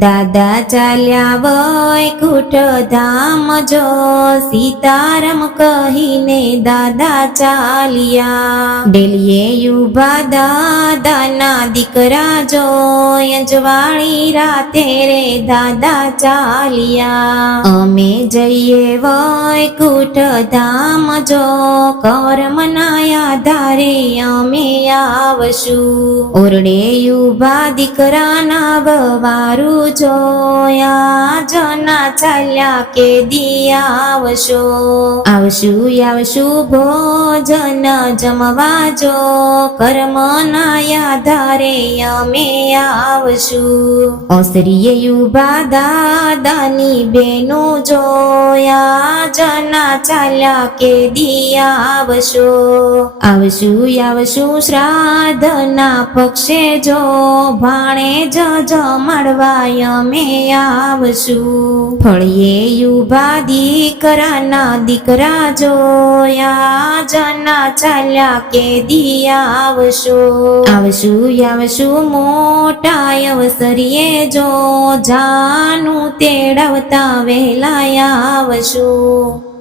દાદા ચાલ્યા વૈકુંઠ ધામ જો, સીતારામ કહીને દાદા ચાલ્યા। ડેલીએ યુભા દાદાના દીકરા જો, અંજવાળી રાતે રે દાદા ચાલ્યા। અમે જઈએ વૈકુંઠ ધામ જો, કર્મના આધારે અમે આવશું। ઓરડે યુભા દીકરાના વવારું જોયા, જના ચાલ્યા કે દી આવશું ભોજન જમવા જો, કર્મના આધારે અમે આવશું। ઓસરીએ યુભા દાદાની બેનો જોયા, જના ચાલ્યા કે દી આવશું શ્રાદ્ધના પક્ષે જો, ભાણે જમણવા અમે આવશું। ફળીએ યુભા દીકરાના દીકરા જોયા, જના ચાલ્યા કે દી આવશું મોટા અવસરીએ જો, જાનું તેડવતા વહેલા આવશું।